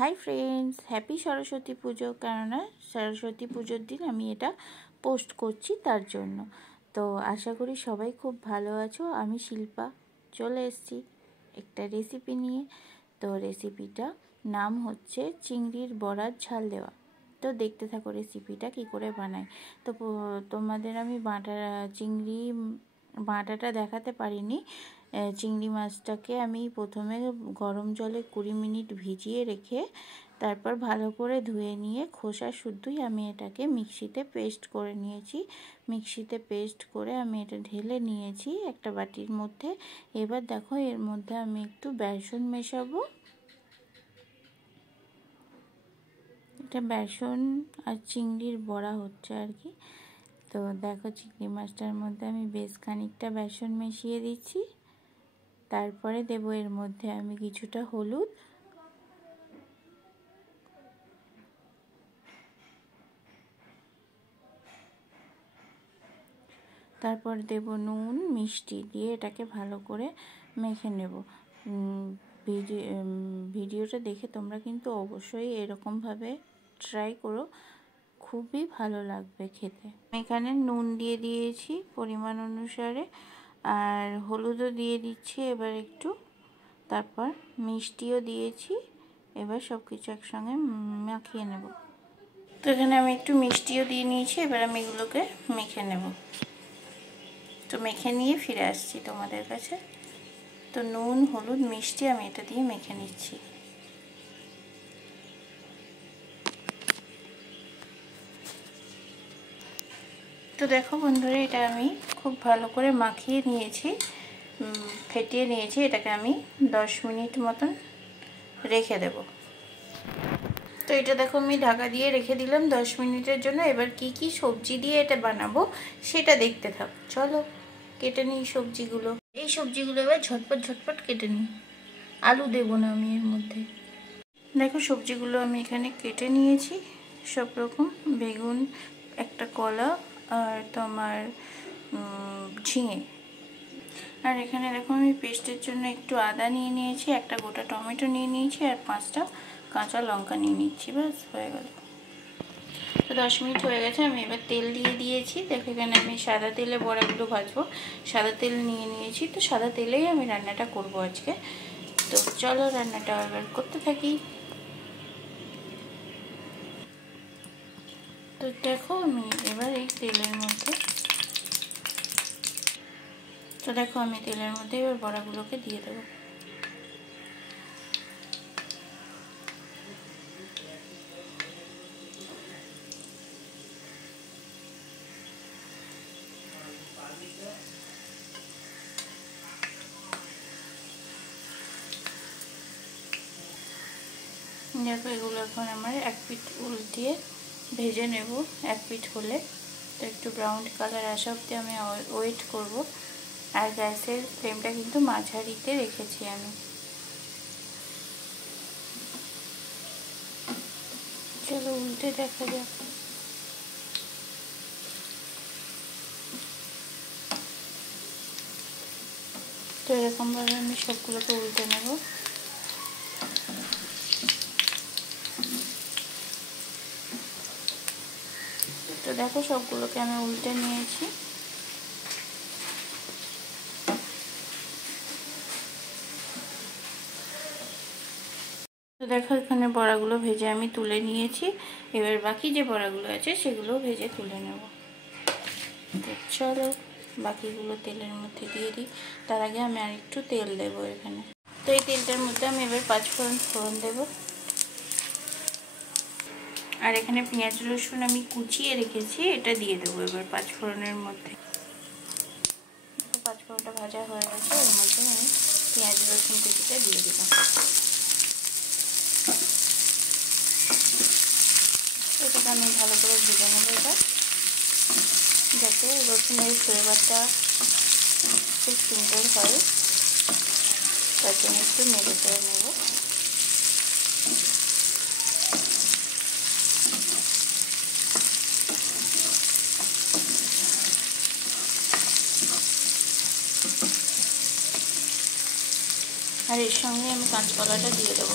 Hi friends, happy Saraswati পুজো। কেননা সরস্বতী পুজোর দিন আমি এটা পোস্ট করছি তার জন্য। তো আশা করি সবাই খুব ভালো আছো। আমি শিল্পা চলে এসেছি একটা রেসিপি নিয়ে। তো রেসিপিটা নাম হচ্ছে চিংড়ির বড়ার ঝাল দেওয়া। তো দেখতে থাকো রেসিপিটা কি করে বানাই। তো তোমাদের আমি চিংড়ি বাটাটা দেখাতে পারিনি। চিংড়ি মাছটাকে আমি প্রথমে গরম জলে 20 মিনিট ভিজিয়ে রেখে তারপর ভালো করে ধুয়ে নিয়ে খোসা শুদ্ধই আমি এটাকে মিক্সিতে পেস্ট করে নিয়েছি। মিক্সিতে পেস্ট করে আমি এটা ঢেলে নিয়েছি একটা বাটির মধ্যে। এবার দেখো এর মধ্যে আমি একটু বেসন মেশাবো। এটা বেসন আর চিংড়ির বড়া হচ্ছে আর কি। তো দেখো চিংড়ি মাছটার মধ্যে আমি বেশ খানিকটা বেসন মিশিয়ে দিচ্ছি। তারপরে দেব এর মধ্যে আমি কিছুটা হলুদ, তারপর দেব নুন, মিষ্টি দিয়ে এটাকে ভালো করে মেখে নেব। ভিডিওটা দেখে তোমরা কিন্তু অবশ্যই এরকমভাবে ট্রাই করো, খুবই ভালো লাগবে খেতে। এখানে নুন দিয়ে দিয়েছি পরিমাণ অনুসারে, আর হলুদও দিয়ে দিচ্ছি এবার একটু, তারপর মিষ্টিও দিয়েছি। এবার সব কিছু একসঙ্গে মাখিয়ে নেব। তো এখানে আমি একটু মিষ্টিও দিয়ে নিয়েছি, এবার আমি এগুলোকে মেখে নেব। তো মেখে নিয়ে ফিরে আসছি তোমাদের কাছে। তো নুন, হলুদ, মিষ্টি আমি এটা দিয়ে মেখে নিচ্ছি। তো দেখো বন্ধুরা, এটা আমি খুব ভালো করে মাখিয়ে নিয়েছি, ফেটিয়ে নিয়েছি। এটাকে আমি 10 মিনিট মতন রেখে দেব। তো এটা দেখো আমি ঢাকা দিয়ে রেখে দিলাম 10 মিনিটের জন্য। এবার কি কি সবজি দিয়ে এটা বানাবো সেটা দেখতে থাকো। চলো কেটে নিই সবজিগুলো। এই সবজিগুলো এবার ঝটপট ঝটপট কেটে নিই। আলু দেবো না আমি এর মধ্যে। দেখো সবজিগুলো আমি এখানে কেটে নিয়েছি সব রকম। বেগুন, একটা কলা, আর তোমার ঝিঙে। আর এখানে দেখো আমি পেস্টের জন্য একটু আদা নিয়ে নিয়েছি, একটা গোটা টমেটো নিয়ে নিয়েছি, আর 5টা কাঁচা লঙ্কা নিয়ে নিচ্ছি। ব্যাস হয়ে গেল। তো 10 মিনিট হয়ে গেছে। আমি এবার তেল দিয়ে দিয়েছি। দেখো এখানে আমি সাদা তেলে বড়াগুলো ভাজবো। সাদা তেল নিয়ে নিয়েছি। তো সাদা তেলেই আমি রান্নাটা করব আজকে। তো চলো রান্নাটা এবার করতে থাকি। তো দেখো আমি এবার এই তেলের মধ্যে এবার বড়াগুলোকে দিয়ে দেবো। দেখো এগুলো এখন আমার এক পিঠ উল্টিয়ে ভেজে নেব। এক পিঠ হলে তো একটু ব্রাউন কালার আসা অবধি আমি ওয়েট করব। আর গ্যাসের ফ্লেমটা কিন্তু মাঝারিতে রেখেছি আমি। চলো উল্টে দেখা যাক। তো এরকমভাবে আমি সবগুলোকে উল্টে নেব। তো দেখো সবগুলোকে আমি উল্টে নিয়েছি। তো দেখো এখানে বড়াগুলো ভেজে আমি তুলে নিয়েছি। এবার বাকি যে বড়াগুলো আছে সেগুলো ভেজে তুলে নেব। তো চলো বাকিগুলো তেলের মধ্যে দিয়ে দিই। তার আগে আমি আর একটু তেল দেবো এখানে। তো এই তেলটার মধ্যে আমি এবার 5 ফোড়ন দেবো। আর এখানে পেঁয়াজ রসুন আমি কুচিয়ে রেখেছি, এটা দিয়ে দেবো এবার 5 ফোড়নের মধ্যে। 5 ফোড়নটা ভাজা হয়ে গেছে, এর মধ্যে আমি পেঁয়াজ রসুন কুচিটা দিয়ে দিলাম। এটাকে আমি ভালো করে ভেজে নেবো এবার, যাতে রসুনের ফ্লেভারটা খুব সুন্দর হয়। তার জন্য একটু নেড়ে চেড়ে নেব। আর এর সঙ্গে আমি কাঁচকলাটা দিয়ে দেবো।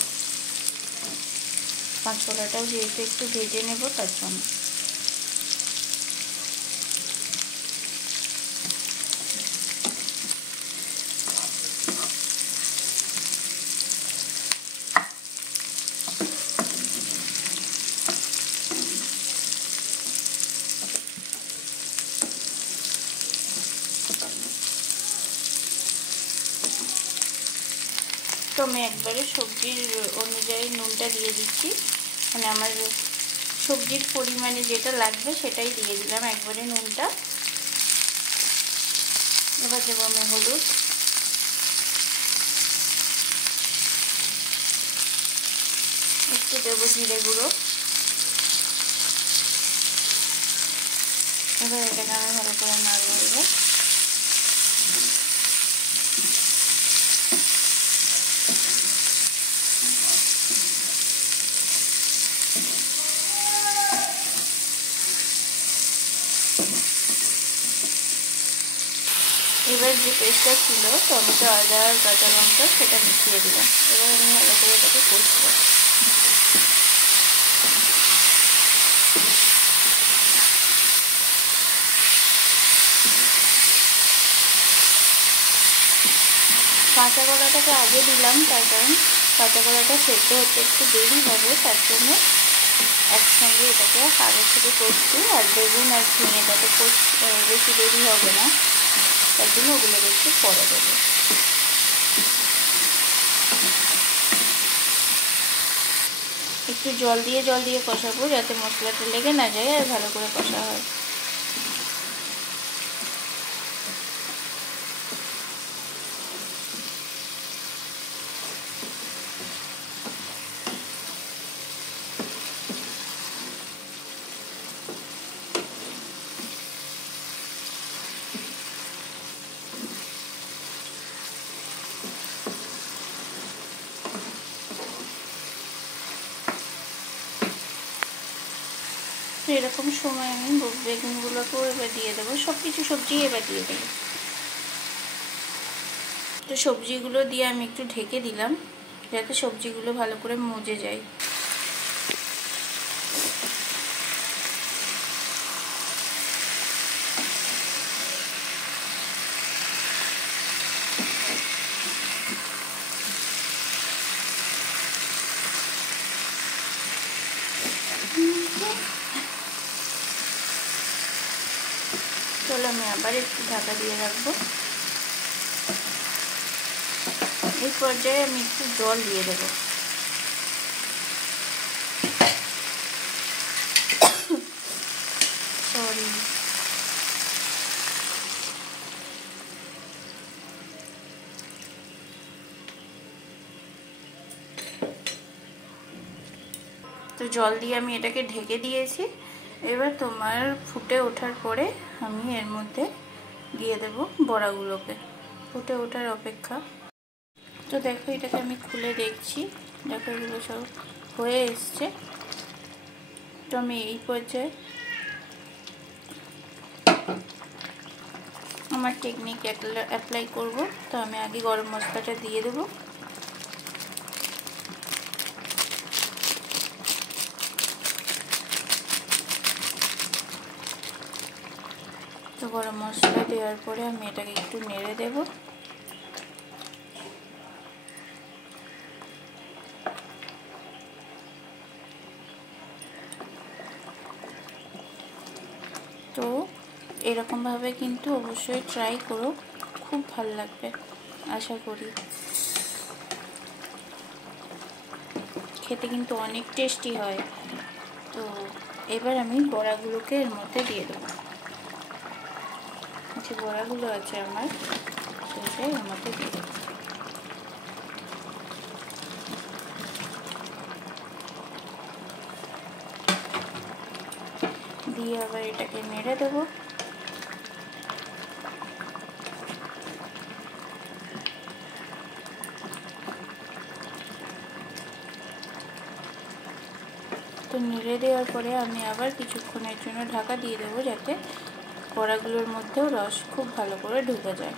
কাঁচকলাটাও যেহেতু একটু ভেজে নেব তার জন্য। তো আমি একবারে সবজির অনুযায়ী নুনটা দিয়ে দিচ্ছি, মানে আমার সবজির পরিমাণে যেটা লাগবে সেটাই দিয়ে দিলাম একবারে নুনটা। এবার দেবো আমি হলুদ, একটু দেবো জিরে গুঁড়ো। এবার এটাকে আমি ভালো করে নাড়বো। এবার যে পেস্টটা ছিল টমেটো, আদা আর কাঁচা লঙ্কা সেটা মিশিয়ে দিলাম। এবার আমি ভালো করে এটাকে কষবো। কাঁচা কলাটাকে আগে দিলাম, তার কারণ কাঁচা কলাটা সেদ্ধ হতে একটু দেরি হবে, তার জন্য একসঙ্গে এটাকে আগে থেকে কষছি। আর বেগুন আর ঝিঙেটাতে বেশি দেরি হবে না, তার জন্য ওগুলো একটু পরে দেবো। একটু জল দিয়ে কষাবো যাতে মশলাটা লেগে না যায় আর ভালো করে কষা হয়। তো এরকম সময় আমি বেগুনগুলোকেও এবার দিয়ে দেবো, সব কিছু সবজি এবার দিয়ে দেবো। তো সবজিগুলো দিয়ে আমি একটু ঢেকে দিলাম যাতে সবজিগুলো ভালো করে মজে যায়। চলো আমি আবার একটু ঢাকা দিয়ে রাখবো। এই পর্যায়ে আমি একটু জল দিয়ে দেবো। সরি, তো জল দিয়ে আমি এটাকে ঢেকে দিয়েছি। এবার তোমার ফুটে ওঠার পরে আমি এর মধ্যে দিয়ে দেব বড়াগুলোকে। ফুটে ওঠার অপেক্ষা। তো দেখো এটাকে আমি খুলে দেখছি, দেখো এগুলো সব হয়ে এসছে। তো আমি এই পর্যায়ে আমার টেকনিক অ্যাপ্লাই করব। তো আমি আগে গরম মশলাটা দিয়ে দেব। তো গরম মশলা দেওয়ার পরে আমি এটাকে একটু নেড়ে দেব। তো এরকমভাবে কিন্তু অবশ্যই ট্রাই করো, খুব ভালো লাগবে আশা করি। খেতে কিন্তু অনেক টেস্টি হয়। তো এবার আমি বড়াগুলোকে এর মধ্যে দিয়ে দেবো। যে বড়াগুলো আছে আমার সেটাই এর মধ্যে দিয়ে দেবো। দিয়ে আবার এটাকে নেড়ে দেবো। তো নেড়ে দেওয়ার পরে আমি আবার কিছুক্ষণের জন্য ঢাকা দিয়ে দেবো যাতে বড়াগুলোর মধ্যেও রস খুব ভালো করে ঢুকে যায়।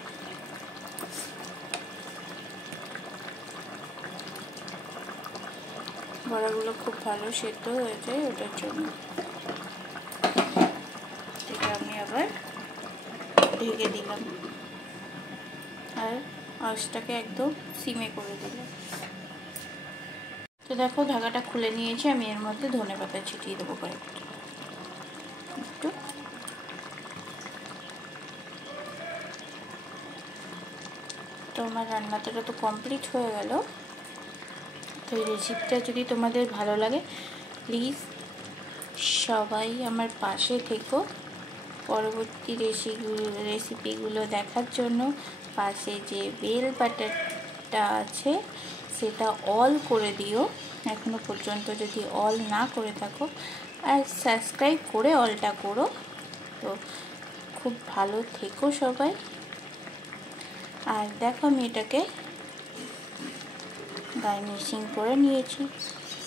বড়াগুলো খুব ভালো সেদ্ধ হয়ে যায়, ওটার জন্য। এটা আমি আবার ঢেকে দিলাম আর আঁচটাকে একদম সিমে করে দিলাম। তো দেখো ঢাকাটা খুলে নিয়েছি, আমি এর মধ্যে ধনেপাতা ছিটিয়ে দেবো কয়েকটা একটু। তো আমার রান্নাটা তো কমপ্লিট হয়ে গেল। তো এই রেসিপিটা যদি তোমাদের ভালো লাগে প্লিজ সবাই আমার পাশে থেকো। পরবর্তী রেসিপিগুলো দেখার জন্য পাশে যে বেল বাটনটা আছে সেটা অল করে দিও এখনো পর্যন্ত যদি অল না করে থাকো, আর সাবস্ক্রাইব করে অলটা করো। তো খুব ভালো থেকো সবাই। আর দেখো আমি এটাকে গার্নিশিং করে নিয়েছি।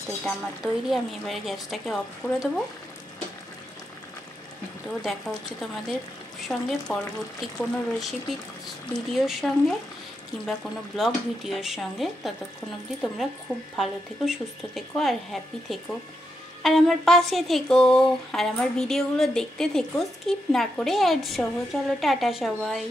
তো এটা আমার তৈরি। আমি এবারে গ্যাসটাকে অফ করে দেবো। তো দেখা হচ্ছে তোমাদের সঙ্গে পরবর্তী কোনো রেসিপি ভিডিওর সঙ্গে কিংবা কোনো ব্লগ ভিডিওর সঙ্গে। ততক্ষণ অবধি তোমরা খুব ভালো থেকো, সুস্থ থেকো আর হ্যাপি থেকো, আর আমার পাশে থেকো, আর আমার ভিডিওগুলো দেখতে থেকো স্কিপ না করে অ্যাড সহ। চলো টাটা সবাই।